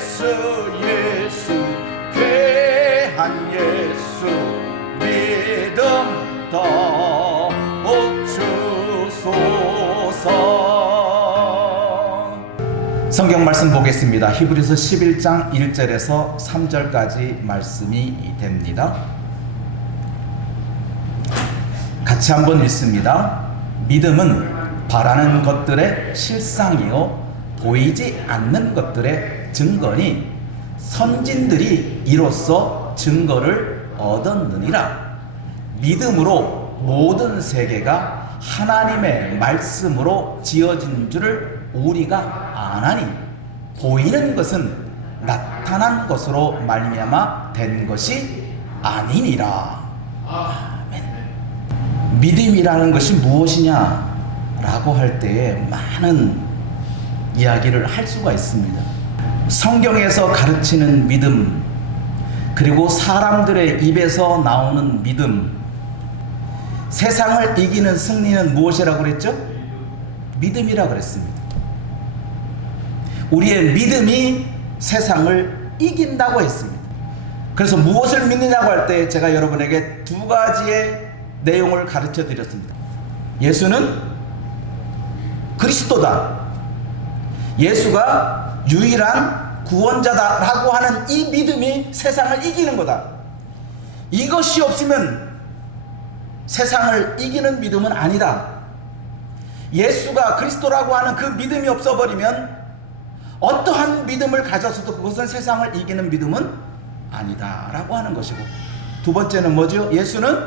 예수 예수 귀한 예수 믿음 더 주소서. 성경 말씀 보겠습니다. 히브리서 11장 1절에서 3절까지 말씀이 됩니다. 같이 한번 읽습니다. 믿음은 바라는 것들의 실상이요 보이지 않는 것들의 증거니 선진들이 이로써 증거를 얻었느니라. 믿음으로 모든 세계가 하나님의 말씀으로 지어진 줄을 우리가 아나니 보이는 것은 나타난 것으로 말미암아 된 것이 아니니라. 아멘. 믿음이라는 것이 무엇이냐라고 할 때에 많은 이야기를 할 수가 있습니다. 성경에서 가르치는 믿음, 그리고 사람들의 입에서 나오는 믿음. 세상을 이기는 승리는 무엇이라고 그랬죠? 믿음이라고 그랬습니다. 우리의 믿음이 세상을 이긴다고 했습니다. 그래서 무엇을 믿느냐고 할 때 제가 여러분에게 두 가지의 내용을 가르쳐 드렸습니다. 예수는 그리스도다, 예수가 유일한 구원자다라고 하는 이 믿음이 세상을 이기는 거다. 이것이 없으면 세상을 이기는 믿음은 아니다. 예수가 그리스도라고 하는 그 믿음이 없어버리면 어떠한 믿음을 가졌어도 그것은 세상을 이기는 믿음은 아니다 라고 하는 것이고, 두 번째는 뭐죠? 예수는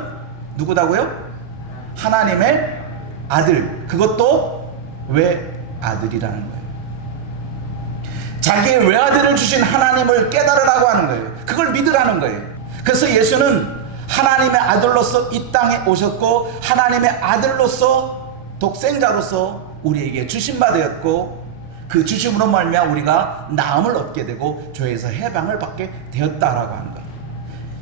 누구다고요? 하나님의 아들. 그것도 외아들이라는 거예요. 자기의 외아들을 주신 하나님을 깨달으라고 하는 거예요. 그걸 믿으라는 거예요. 그래서 예수는 하나님의 아들로서 이 땅에 오셨고 하나님의 아들로서 독생자로서 우리에게 주신 바 되었고, 그 주심으로 말미암아 우리가 나음을 얻게 되고 죄에서 해방을 받게 되었다라고 하는 거예요.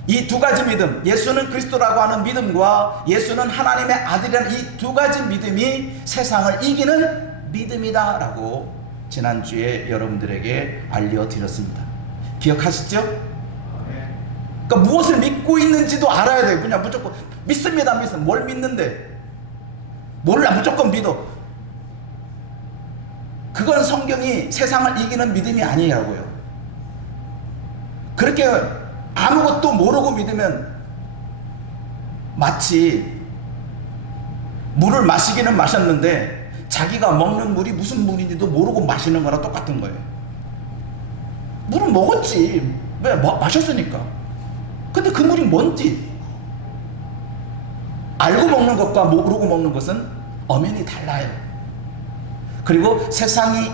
이 두 가지 믿음, 예수는 그리스도라고 하는 믿음과 예수는 하나님의 아들이라는 이 두 가지 믿음이 세상을 이기는 믿음이다라고 지난주에 여러분들에게 알려드렸습니다. 기억하시죠? 그러니까 무엇을 믿고 있는지도 알아야 돼요. 그냥 무조건 믿습니다, 믿습니다. 뭘 믿는데? 몰라, 무조건 믿어. 그건 성경이 세상을 이기는 믿음이 아니라고요. 그렇게 아무것도 모르고 믿으면 마치 물을 마시기는 마셨는데 자기가 먹는 물이 무슨 물인지도 모르고 마시는 거랑 똑같은 거예요. 물은 먹었지. 왜? 마셨으니까. 근데 그 물이 뭔지 알고 먹는 것과 모르고 먹는 것은 엄연히 달라요. 그리고 세상이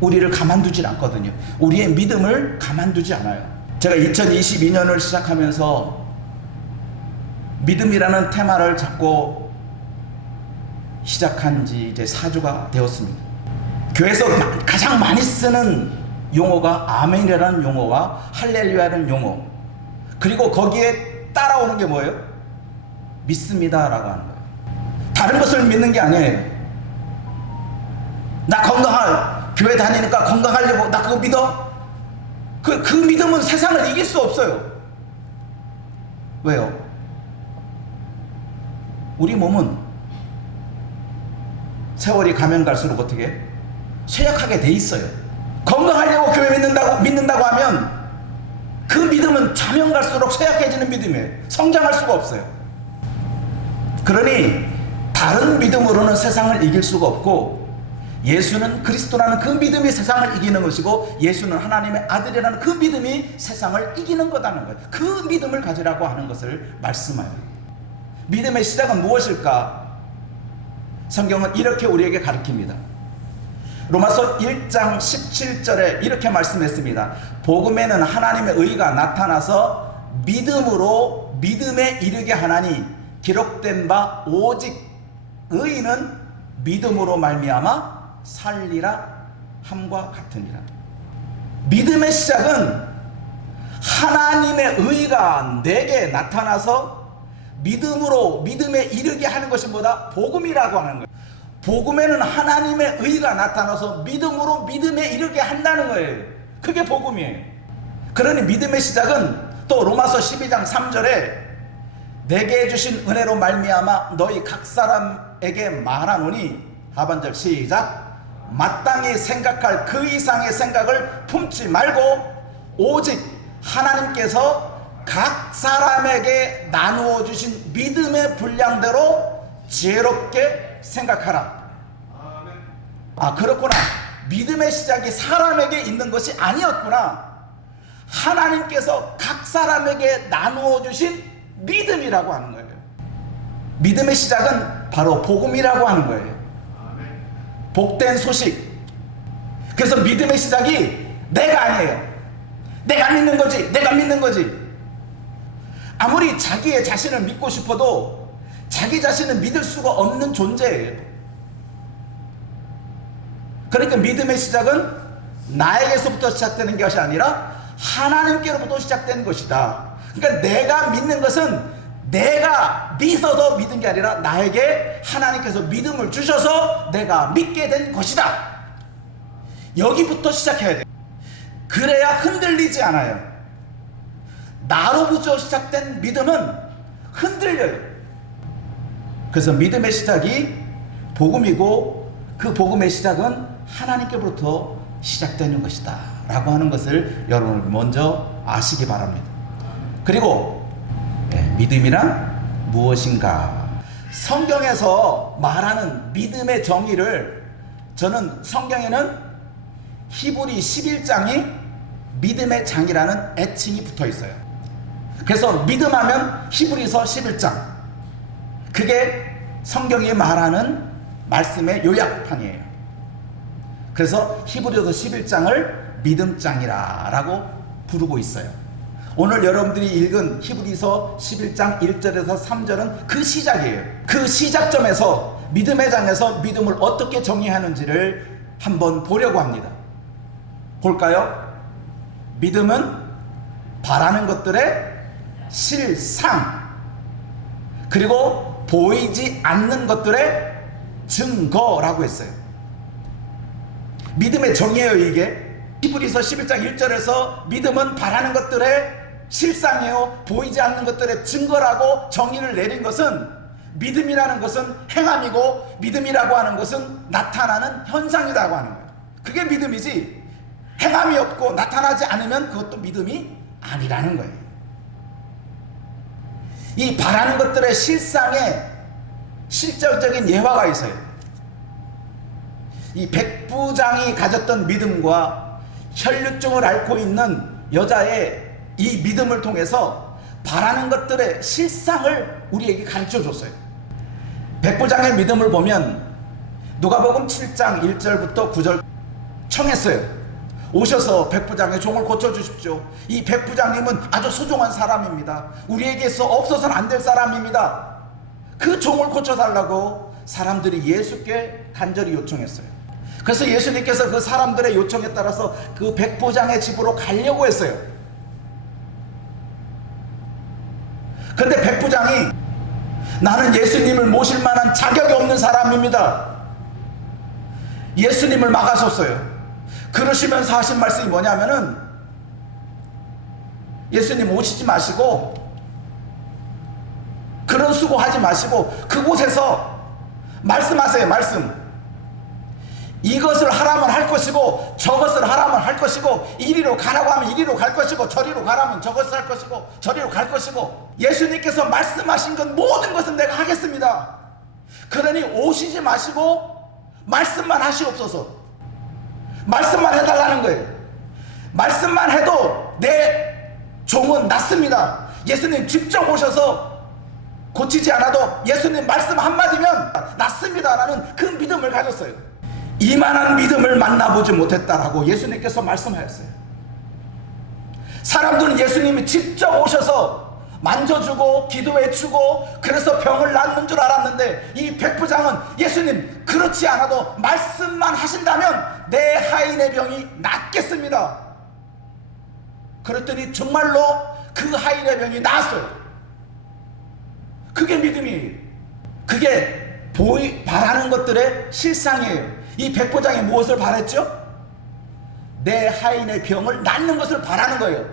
우리를 가만두질 않거든요. 우리의 믿음을 가만두지 않아요. 제가 2022년을 시작하면서 믿음이라는 테마를 잡고 시작한 지 이제 4주가 되었습니다. 교회에서 가장 많이 쓰는 용어가 아멘이라는 용어와 할렐루야라는 용어, 그리고 거기에 따라오는 게 뭐예요? 믿습니다라고 하는 거예요. 다른 것을 믿는 게 아니에요. 나 교회 다니니까 건강하려고 나 그거 믿어? 그 믿음은 세상을 이길 수 없어요. 왜요? 우리 몸은 세월이 가면 갈수록 어떻게 쇠약하게 돼 있어요. 건강하려고 교회 믿는다고 하면 그 믿음은 자면 갈수록 쇠약해지는 믿음이에요. 성장할 수가 없어요. 그러니 다른 믿음으로는 세상을 이길 수가 없고, 예수는 그리스도라는 그 믿음이 세상을 이기는 것이고 예수는 하나님의 아들이라는 그 믿음이 세상을 이기는 거다는 거예요. 그 믿음을 가지라고 하는 것을 말씀하여요. 믿음의 시작은 무엇일까? 성경은 이렇게 우리에게 가르칩니다. 로마서 1장 17절에 이렇게 말씀했습니다. 복음에는 하나님의 의가 나타나서 믿음으로 믿음에 이르게 하나니 기록된 바 오직 의인은 믿음으로 말미암아 살리라 함과 같으니라. 믿음의 시작은 하나님의 의가 내게 나타나서 믿음으로 믿음에 이르게 하는 것이 뭐다? 복음이라고 하는 거예요. 복음에는 하나님의 의가 나타나서 믿음으로 믿음에 이르게 한다는 거예요. 그게 복음이에요. 그러니 믿음의 시작은 또 로마서 12장 3절에 내게 주신 은혜로 말미암아 너희 각 사람에게 말하노니, 하반절 시작, 마땅히 생각할 그 이상의 생각을 품지 말고 오직 하나님께서 각 사람에게 나누어 주신 믿음의 분량대로 지혜롭게 생각하라. 그렇구나. 믿음의 시작이 사람에게 있는 것이 아니었구나. 하나님께서 각 사람에게 나누어 주신 믿음이라고 하는 거예요. 믿음의 시작은 바로 복음이라고 하는 거예요. 복된 소식. 그래서 믿음의 시작이 내가 아니에요. 내가 믿는 거지. 내가 믿는 거지. 아무리 자기의 자신을 믿고 싶어도 자기 자신은 믿을 수가 없는 존재예요. 그러니까 믿음의 시작은 나에게서부터 시작되는 것이 아니라 하나님께로부터 시작되는 것이다. 그러니까 내가 믿는 것은 내가 믿어도 믿은 게 아니라 나에게 하나님께서 믿음을 주셔서 내가 믿게 된 것이다. 여기부터 시작해야 돼. 그래야 흔들리지 않아요. 나로부터 시작된 믿음은 흔들려요. 그래서 믿음의 시작이 복음이고 그 복음의 시작은 하나님께로부터 시작되는 것이다 라고 하는 것을 여러분 먼저 아시기 바랍니다. 그리고 믿음이란 무엇인가? 성경에서 말하는 믿음의 정의를, 저는 성경에는 히브리 11장이 믿음의 장이라는 애칭이 붙어 있어요. 그래서 믿음하면 히브리서 11장, 그게 성경이 말하는 말씀의 요약판이에요. 그래서 히브리서 11장을 믿음장이라 라고 부르고 있어요. 오늘 여러분들이 읽은 히브리서 11장 1절에서 3절은 그 시작이에요. 그 시작점에서 믿음의 장에서 믿음을 어떻게 정의하는지를 한번 보려고 합니다. 볼까요? 믿음은 바라는 것들의 실상, 그리고 보이지 않는 것들의 증거라고 했어요. 믿음의 정의예요. 이게 히브리서 11장 1절에서 믿음은 바라는 것들의 실상이요 보이지 않는 것들의 증거라고 정의를 내린 것은, 믿음이라는 것은 행함이고 믿음이라고 하는 것은 나타나는 현상이라고 하는 거예요. 그게 믿음이지, 행함이 없고 나타나지 않으면 그것도 믿음이 아니라는 거예요. 이 바라는 것들의 실상에 실질적인 예화가 있어요. 이 백부장이 가졌던 믿음과 혈류증을 앓고 있는 여자의 이 믿음을 통해서 바라는 것들의 실상을 우리에게 가르쳐 줬어요. 백부장의 믿음을 보면 누가복음 7장 1절부터 9절 청했어요. 오셔서 백부장의 종을 고쳐주십시오. 이 백부장님은 아주 소중한 사람입니다. 우리에게서 없어서는 안 될 사람입니다. 그 종을 고쳐달라고 사람들이 예수께 간절히 요청했어요. 그래서 예수님께서 그 사람들의 요청에 따라서 그 백부장의 집으로 가려고 했어요. 그런데 백부장이 나는 예수님을 모실 만한 자격이 없는 사람입니다. 예수님을 막아섰어요. 그러시면서 하신 말씀이 뭐냐면은, 예수님 오시지 마시고 그런 수고하지 마시고 그곳에서 말씀하세요. 말씀. 이것을 하라면 할 것이고 저것을 하라면 할 것이고, 이리로 가라고 하면 이리로 갈 것이고 저리로 가라면 저것을 할 것이고 저리로 갈 것이고, 예수님께서 말씀하신 건 모든 것은 내가 하겠습니다. 그러니 오시지 마시고 말씀만 하시옵소서. 말씀만 해달라는 거예요. 말씀만 해도 내 종은 낫습니다. 예수님 직접 오셔서 고치지 않아도 예수님 말씀 한마디면 낫습니다 라는 그 믿음을 가졌어요. 이만한 믿음을 만나보지 못했다라고 예수님께서 말씀하셨어요. 사람들은 예수님이 직접 오셔서 만져주고 기도해주고 그래서 병을 낫는 줄 알았는데, 이 백부장은 예수님 그렇지 않아도 말씀만 하신다면 내 하인의 병이 낫겠습니다. 그랬더니 정말로 그 하인의 병이 나았어요. 그게 믿음이에요. 그게 바라는 것들의 실상이에요. 이 백부장이 무엇을 바랬죠? 내 하인의 병을 낫는 것을 바라는 거예요.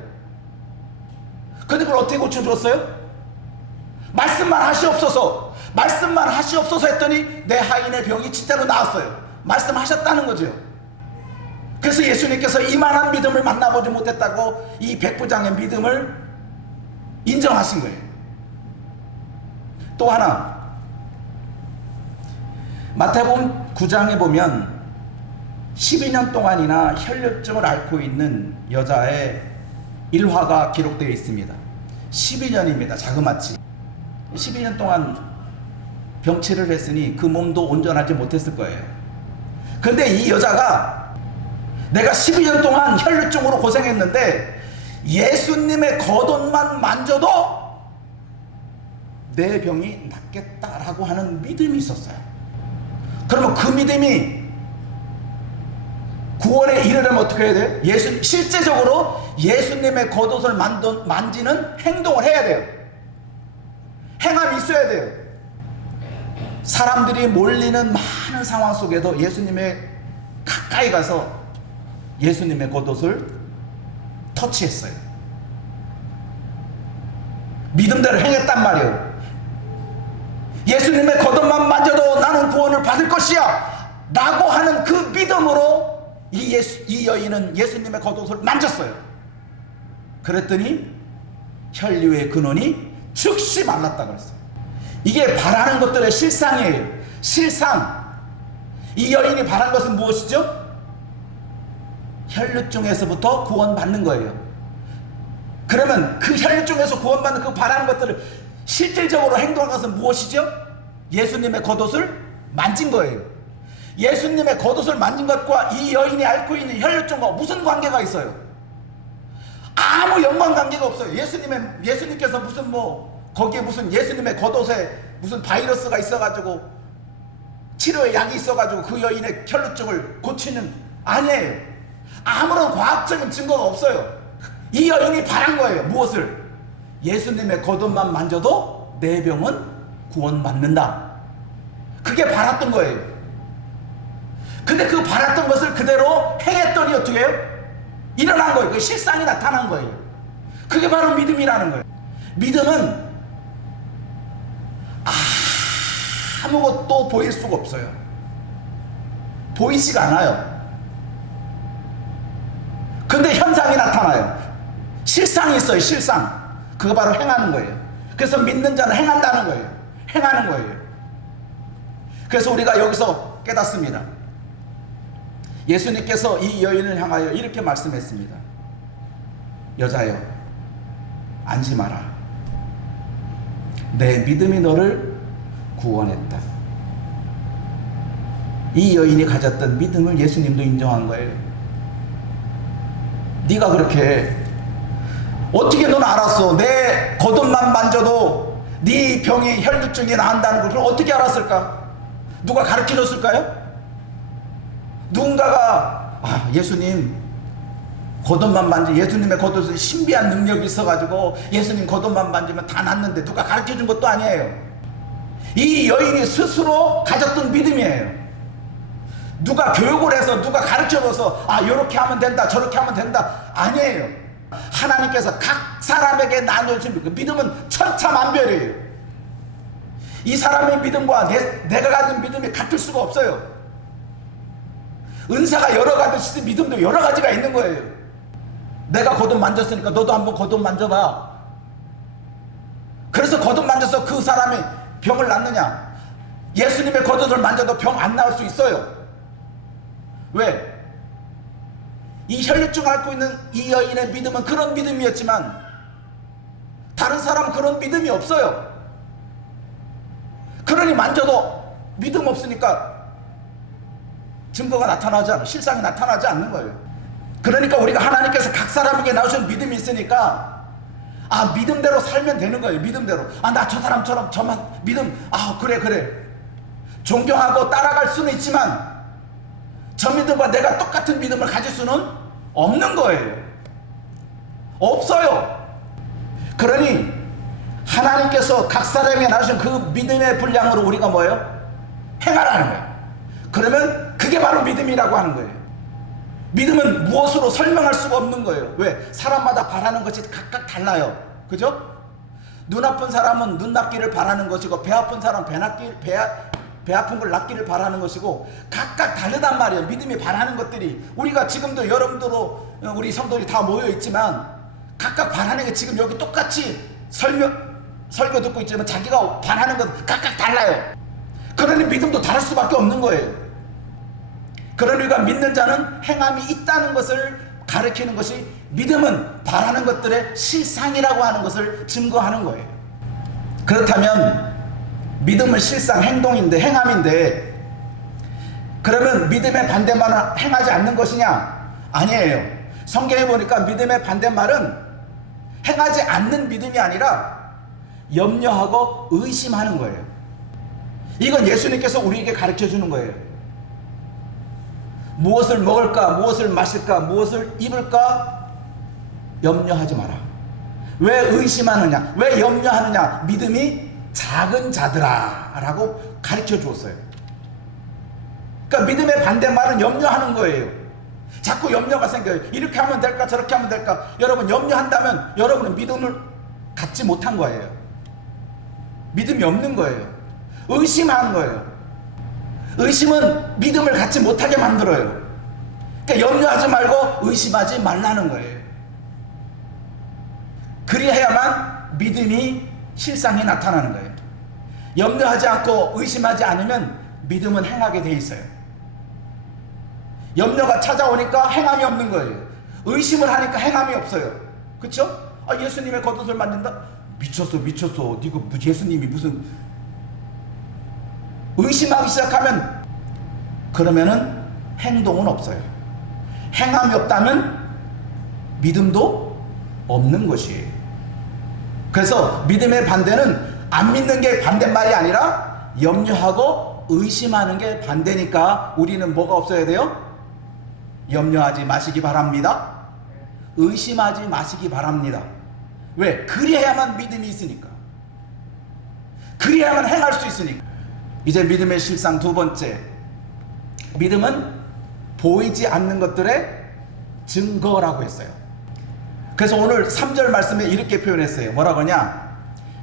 근데 그걸 어떻게 고쳐줬어요? 말씀만 하시옵소서, 말씀만 하시옵소서 했더니 내 하인의 병이 진짜로 나았어요. 말씀하셨다는 거죠. 그래서 예수님께서 이만한 믿음을 만나보지 못했다고 이 백부장의 믿음을 인정하신 거예요. 또 하나, 마태복음 9장에 보면 12년 동안이나 혈류증을 앓고 있는 여자의 일화가 기록되어 있습니다. 12년입니다. 자그마치 12년 동안 병치를 했으니 그 몸도 온전하지 못했을 거예요. 그런데 이 여자가 내가 12년 동안 혈류증으로 고생했는데 예수님의 겉옷만 만져도 내 병이 낫겠다라고 하는 믿음이 있었어요. 그러면 그 믿음이 구원에 이르려면 어떻게 해야 돼요? 실제적으로 예수님의 겉옷을 만지는 행동을 해야 돼요. 행함이 있어야 돼요. 사람들이 몰리는 많은 상황 속에도 예수님의 가까이 가서 예수님의 겉옷을 터치했어요. 믿음대로 행했단 말이에요. 예수님의 겉옷만 만져도 나는 구원을 받을 것이야 라고 하는 그 믿음으로 이 여인은 예수님의 겉옷을 만졌어요. 그랬더니 혈류의 근원이 즉시 말랐다 그랬어요. 이게 바라는 것들의 실상이에요. 실상. 이 여인이 바란 것은 무엇이죠? 혈류증에서부터 구원받는 거예요. 그러면 그 혈류증에서 구원받는 그 바라는 것들을 실질적으로 행동한 것은 무엇이죠? 예수님의 겉옷을 만진 거예요. 예수님의 겉옷을 만진 것과 이 여인이 앓고 있는 혈류증과 무슨 관계가 있어요? 아무 연관관계가 없어요. 예수님께서 무슨 거기에 무슨 예수님의 겉옷에 무슨 바이러스가 있어가지고 치료의 약이 있어가지고 그 여인의 혈류증을 고치는, 아니에요. 아무런 과학적인 증거가 없어요. 이 여인이 바란 거예요. 무엇을? 예수님의 겉옷만 만져도 내 병은 구원받는다. 그게 바랐던 거예요. 근데 그 바랐던 것을 그대로 행했더니 어떻게 해요? 일어난 거예요. 그 실상이 나타난 거예요. 그게 바로 믿음이라는 거예요. 믿음은 아무것도 보일 수가 없어요. 보이지가 않아요. 근데 현상이 나타나요. 실상이 있어요. 실상. 그거 바로 행하는 거예요. 그래서 믿는 자는 행한다는 거예요. 행하는 거예요. 그래서 우리가 여기서 깨닫습니다. 예수님께서 이 여인을 향하여 이렇게 말씀했습니다. 여자여, 안심하라. 내 믿음이 너를 구원했다. 이 여인이 가졌던 믿음을 예수님도 인정한 거예요. 네가 그렇게 어떻게 넌 알았어? 내 겉옷만 만져도 네 병이 혈류증이 나은다는 걸 그걸 어떻게 알았을까? 누가 가르쳐줬을까요? 누군가가 예수님 겉옷만 예수님의 겉옷에 신비한 능력이 있어가지고 예수님 겉옷만 만지면 다 낫는데 누가 가르쳐준 것도 아니에요. 이 여인이 스스로 가졌던 믿음이에요. 누가 교육을 해서 누가 가르쳐줘서 이렇게 하면 된다 저렇게 하면 된다, 아니에요. 하나님께서 각 사람에게 나눠준 그 믿음은 천차만별이에요. 이 사람의 믿음과 내가 가진 믿음이 같을 수가 없어요. 은사가 여러 가지, 믿음도 여러 가지가 있는 거예요. 내가 겉옷 만졌으니까 너도 한번 겉옷 만져봐. 그래서 겉옷 만져서 그 사람이 병을 낫느냐? 예수님의 겉옷을 만져도 병 안 나을 수 있어요. 왜? 이 혈류증 앓고 있는 이 여인의 믿음은 그런 믿음이었지만 다른 사람은 그런 믿음이 없어요. 그러니 만져도 믿음 없으니까 증거가 나타나지 않아, 실상이 나타나지 않는 거예요. 그러니까 우리가 하나님께서 각 사람에게 나오신 믿음이 있으니까 믿음대로 살면 되는 거예요. 믿음대로. 나 저 사람처럼 저만 믿음, 그래 존경하고 따라갈 수는 있지만 저 믿음과 내가 똑같은 믿음을 가질 수는 없는 거예요. 없어요. 그러니 하나님께서 각 사람에게 나오신 그 믿음의 분량으로 우리가 뭐예요? 행하라는 거예요. 그러면 그게 바로 믿음이라고 하는 거예요. 믿음은 무엇으로 설명할 수가 없는 거예요. 왜? 사람마다 바라는 것이 각각 달라요. 그죠? 눈 아픈 사람은 눈 낫기를 바라는 것이고, 배 아픈 사람은 배 아픈 걸 낫기를 바라는 것이고, 각각 다르단 말이에요. 믿음이 바라는 것들이. 우리가 지금도 여러분들로 우리 성도들이 다 모여 있지만 각각 바라는 게 지금 여기 똑같이 설교 듣고 있지만 자기가 바라는 것 각각 달라요. 그러니 믿음도 다를 수밖에 없는 거예요. 그러니 우리가 믿는 자는 행함이 있다는 것을 가르치는 것이, 믿음은 바라는 것들의 실상이라고 하는 것을 증거하는 거예요. 그렇다면 믿음은 실상, 행동인데, 행함인데, 그러면 믿음의 반대말은 행하지 않는 것이냐? 아니에요. 성경에 보니까 믿음의 반대말은 행하지 않는 믿음이 아니라 염려하고 의심하는 거예요. 이건 예수님께서 우리에게 가르쳐 주는 거예요. 무엇을 먹을까, 무엇을 마실까, 무엇을 입을까 염려하지 마라. 왜 의심하느냐, 왜 염려하느냐? 믿음이 작은 자들아 라고 가르쳐 주었어요. 그러니까 믿음의 반대말은 염려하는 거예요. 자꾸 염려가 생겨요. 이렇게 하면 될까, 저렇게 하면 될까. 여러분, 염려한다면 여러분은 믿음을 갖지 못한 거예요. 믿음이 없는 거예요. 의심하는 거예요. 의심은 믿음을 갖지 못하게 만들어요. 그러니까 염려하지 말고 의심하지 말라는 거예요. 그리해야만 믿음이 실상이 나타나는 거예요. 염려하지 않고 의심하지 않으면 믿음은 행하게 돼 있어요. 염려가 찾아오니까 행함이 없는 거예요. 의심을 하니까 행함이 없어요. 그렇죠? 예수님의 겉옷을 만진다? 미쳤어. 니가 예수님이 무슨, 의심하기 시작하면 그러면은 행동은 없어요. 행함이 없다면 믿음도 없는 것이에요. 그래서 믿음의 반대는 안 믿는 게 반대말이 아니라 염려하고 의심하는 게 반대니까 우리는 뭐가 없어야 돼요? 염려하지 마시기 바랍니다. 의심하지 마시기 바랍니다. 왜? 그리해야만 믿음이 있으니까. 그리해야만 행할 수 있으니까. 이제 믿음의 실상 두 번째, 믿음은 보이지 않는 것들의 증거라고 했어요. 그래서 오늘 3절 말씀에 이렇게 표현했어요. 뭐라고 하냐?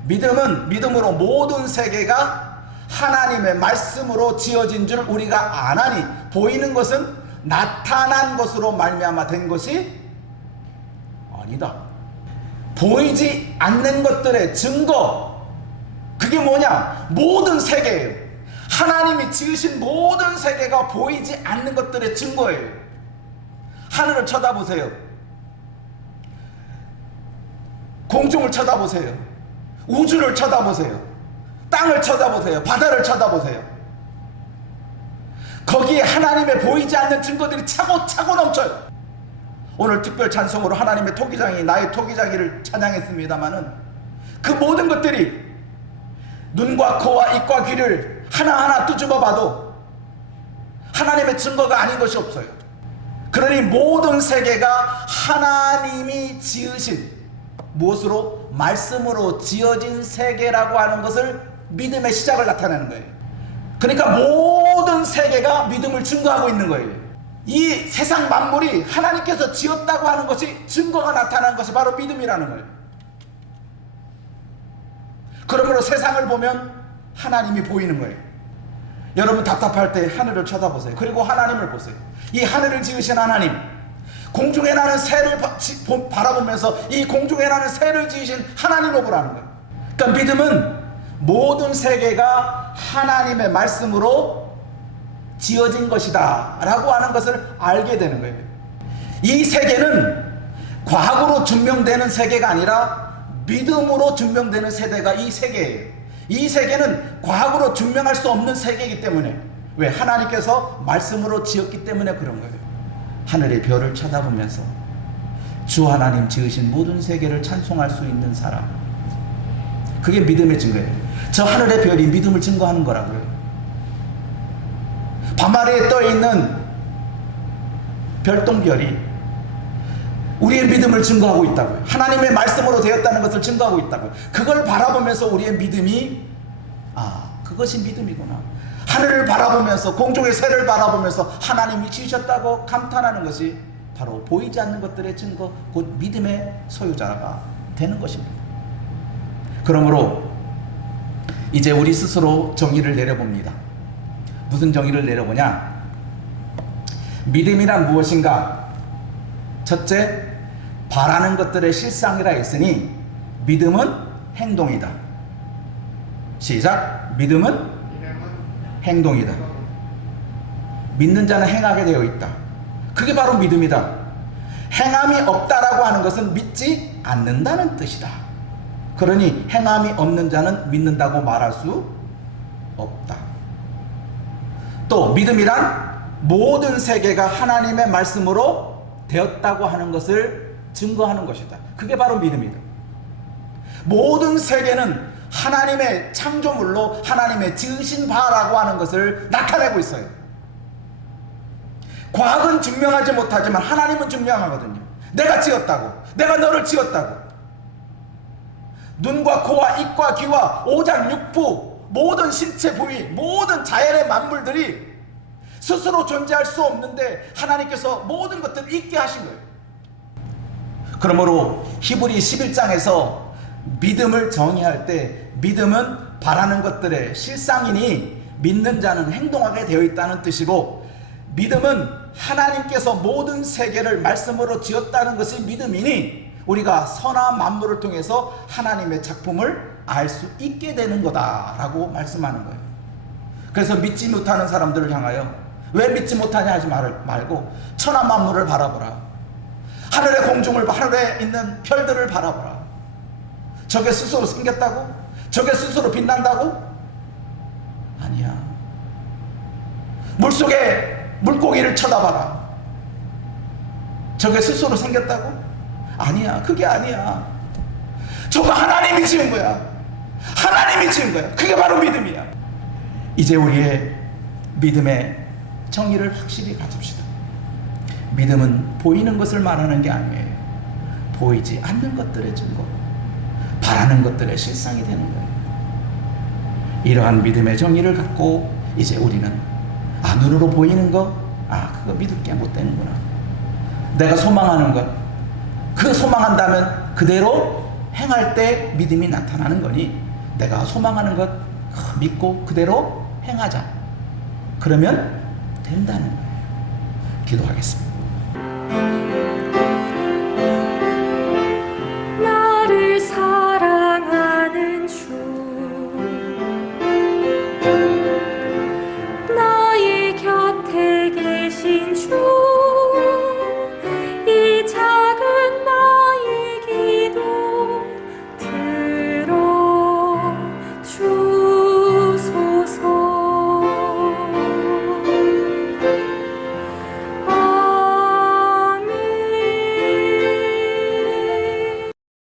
믿음으로 모든 세계가 하나님의 말씀으로 지어진 줄 우리가 아나니, 보이는 것은 나타난 것으로 말미암아 된 것이 아니다. 보이지 않는 것들의 증거, 그게 뭐냐? 모든 세계예요. 하나님이 지으신 모든 세계가 보이지 않는 것들의 증거예요. 하늘을 쳐다보세요. 공중을 쳐다보세요. 우주를 쳐다보세요. 땅을 쳐다보세요. 바다를 쳐다보세요. 거기에 하나님의 보이지 않는 증거들이 차고 넘쳐요. 오늘 특별 찬송으로 하나님의 토기장이, 나의 토기장이를 찬양했습니다마는 그 모든 것들이 눈과 코와 입과 귀를 하나하나 뚜집어 봐도 하나님의 증거가 아닌 것이 없어요. 그러니 모든 세계가 하나님이 지으신, 무엇으로? 말씀으로 지어진 세계라고 하는 것을, 믿음의 시작을 나타내는 거예요. 그러니까 모든 세계가 믿음을 증거하고 있는 거예요. 이 세상 만물이 하나님께서 지었다고 하는 것이, 증거가 나타나는 것이 바로 믿음이라는 거예요. 그러므로 세상을 보면 하나님이 보이는 거예요. 여러분 답답할 때 하늘을 쳐다보세요. 그리고 하나님을 보세요. 이 하늘을 지으신 하나님, 공중에 나는 새를 바라보면서 이 공중에 나는 새를 지으신 하나님을 보라는 거예요. 그러니까 믿음은 모든 세계가 하나님의 말씀으로 지어진 것이다 라고 하는 것을 알게 되는 거예요. 이 세계는 과학으로 증명되는 세계가 아니라 믿음으로 증명되는 세대가 이 세계예요. 이 세계는 과학으로 증명할 수 없는 세계이기 때문에, 왜? 하나님께서 말씀으로 지었기 때문에 그런 거예요. 하늘의 별을 쳐다보면서 주 하나님 지으신 모든 세계를 찬송할 수 있는 사람, 그게 믿음의 증거예요. 저 하늘의 별이 믿음을 증거하는 거라고요. 밤하늘에 떠있는 별똥별이 우리의 믿음을 증거하고 있다고요. 하나님의 말씀으로 되었다는 것을 증거하고 있다고요. 그걸 바라보면서 우리의 믿음이, 그것이 믿음이구나. 하늘을 바라보면서 공중의 새를 바라보면서 하나님이 지으셨다고 감탄하는 것이 바로 보이지 않는 것들의 증거, 곧 믿음의 소유자가 되는 것입니다. 그러므로 이제 우리 스스로 정의를 내려봅니다. 무슨 정의를 내려보냐? 믿음이란 무엇인가? 첫째, 바라는 것들의 실상이라 했으니 믿음은 행동이다. 시작. 믿음은 행동이다. 믿는 자는 행하게 되어 있다. 그게 바로 믿음이다. 행함이 없다라고 하는 것은 믿지 않는다는 뜻이다. 그러니 행함이 없는 자는 믿는다고 말할 수 없다. 또 믿음이란 모든 세계가 하나님의 말씀으로 되었다고 하는 것을 증거하는 것이다. 그게 바로 믿음이다. 모든 세계는 하나님의 창조물로 하나님의 지으신 바라고 하는 것을 나타내고 있어요. 과학은 증명하지 못하지만 하나님은 증명하거든요. 내가 지었다고, 내가 너를 지었다고. 눈과 코와 입과 귀와 오장육부, 모든 신체 부위, 모든 자연의 만물들이 스스로 존재할 수 없는데 하나님께서 모든 것들을 있게 하신 거예요. 그러므로 히브리 11장에서 믿음을 정의할 때 믿음은 바라는 것들의 실상이니 믿는 자는 행동하게 되어 있다는 뜻이고, 믿음은 하나님께서 모든 세계를 말씀으로 지었다는 것이 믿음이니 우리가 선한 만물을 통해서 하나님의 작품을 알 수 있게 되는 거다라고 말씀하는 거예요. 그래서 믿지 못하는 사람들을 향하여 왜 믿지 못하냐 하지 말고 천한 만물을 바라보라. 하늘의 공중을, 하늘에 있는 별들을 바라보라. 저게 스스로 생겼다고? 저게 스스로 빛난다고? 아니야. 물속에 물고기를 쳐다봐라. 저게 스스로 생겼다고? 아니야. 그게 아니야. 저거 하나님이 지은 거야. 하나님이 지은 거야. 그게 바로 믿음이야. 이제 우리의 믿음의 정의를 확실히 가집시다. 믿음은 보이는 것을 말하는 게 아니에요. 보이지 않는 것들의 증거, 바라는 것들의 실상이 되는 거예요. 이러한 믿음의 정의를 갖고 이제 우리는 눈으로 보이는 거, 그거 믿을 게 못 되는구나. 내가 소망하는 것, 그 소망한다면 그대로 행할 때 믿음이 나타나는 거니 내가 소망하는 것 믿고 그대로 행하자. 그러면 된다는 거예요. 기도하겠습니다.